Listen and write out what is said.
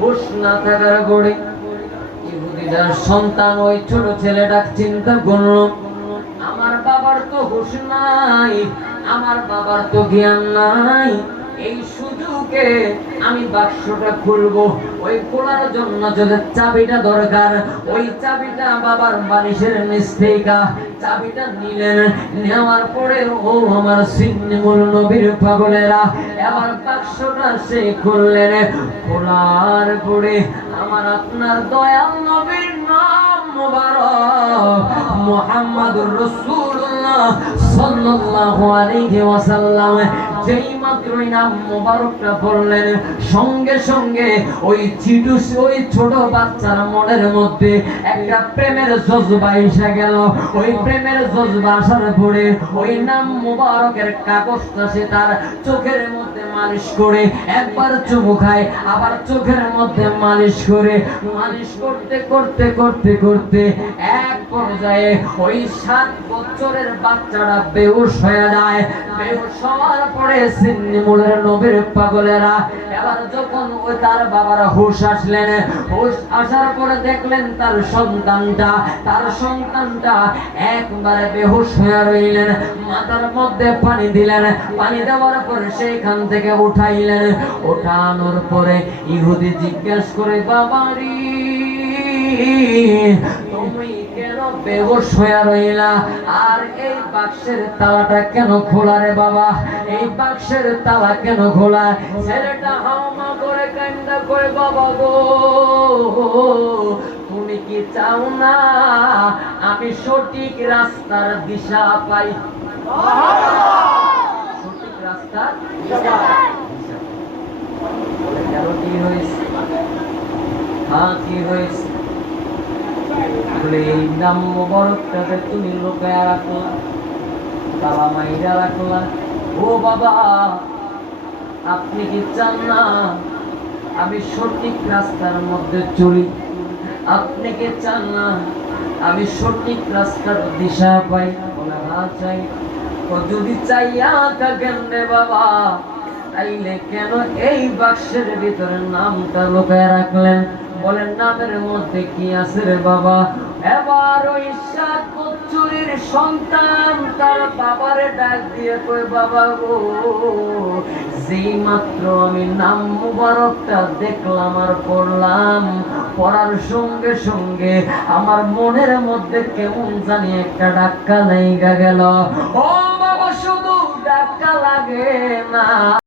হুশ না থাকার গড়ে ইহুদিদের সন্তান ওই ছোট ছেলেটা চিন্তা করলো, আমার বাবার তো হুশ নাই, আমার বাবার তো জ্ঞান নাই, এই সুযোগে আমি বাক্সটা খুলবো। ওই খোলার জন্য যদি চাবিটা দরকার, ওই চাবিটা বাবার বালিশের নিচ থেকে চাবিটা নিলেন। নেওয়ার পরে ও আমার সিন্নিমুল নবীর পাগলেরা এবার বাক্সটা সে খুললেন। খোলার পরে আমার আপনার দয়াল নবীর নাম মুবারক মুহাম্মাদুর রাসূলুল্লাহ সাল্লাল্লাহু আলাইহি ওয়াসাল্লাম যেই মাত্রই নাম মুবারকটা বললেন, সঙ্গে সঙ্গে ওই ছোট বাচ্চার মনের মধ্যে একটা প্রেমের জজবা এসে গেল। ওই প্রেমের জজবা আসার পরে ওই নাম মুবারকের কাগজটা সে তার চোখের মধ্যে মালিশ করে, একবার চুমু খায় আবার চোখের মধ্যে মালিশ করে, মালিশ করতে করতে করতে করতে এক পর্যায়ে ওই 7 বছরের বাচ্চাটা বেহুশ হয়ে যায়। বেহুশ হওয়ার পরে সিন্নিমুলের নবীর পাগলেরা এবার যখন ওই তার বাবার হুশ আসলেন, হুশ আসার পরে দেখলেন তার সন্তানটা একবারে বেহুশ হয়ে রইলেন। মাথার মধ্যে পানি দিলেন, পানি দেওয়ার পরে সেইখান থেকে উঠাইলেন। উঠানোর পরে ইহুদি জিজ্ঞেস করে, বাবারি তুমি কেন বেহুশ হয়ে রইলা? আর এই বাক্সের তালাটা কেন খোলা রে বাবা? এই বাক্সের তালা কেন খোলা? ছেলেটা হাওমা করে কান্না করে, বাবা গো তুমি কি চাও না আমি সঠিক রাস্তার দিশা পাই? সঠিক রাস্তার দিশা বলে কেন, কি হয়েছে? হ্যাঁ কি হয়েছে? বলে এই নাম মুবারকটাকে তুমি লুকায়া রাখলা, তালা মাইরা রাখলা। ও বাবা আপনি কি চান না আমি সঠিক রাস্তার মধ্যে চলি? আপনি কি চান না আমি সঠিক রাস্তার দিশা পাই? বলে হ্যাঁ চাই। ও যদি চাইয়া থাকেন রে বাবা, তাইলে কেন এই বাক্সের ভিতরে নামটা লুকায় রাখলেন? বলেন নামের মধ্যে কি আছে রে বাবা? এবার ওই 7 বছরের সন্তান তার বাবারে ডাক দিয়ে কই, বাবা গো যেই মাত্র আমি নাম মুবারকটা দেখলাম আর পড়লাম, পড়ার সঙ্গে সঙ্গে আমার মনের মধ্যে কেমন জানি একটা ধাক্কা লেগে গেল। ও বাবা শুধু ধাক্কা লাগে না,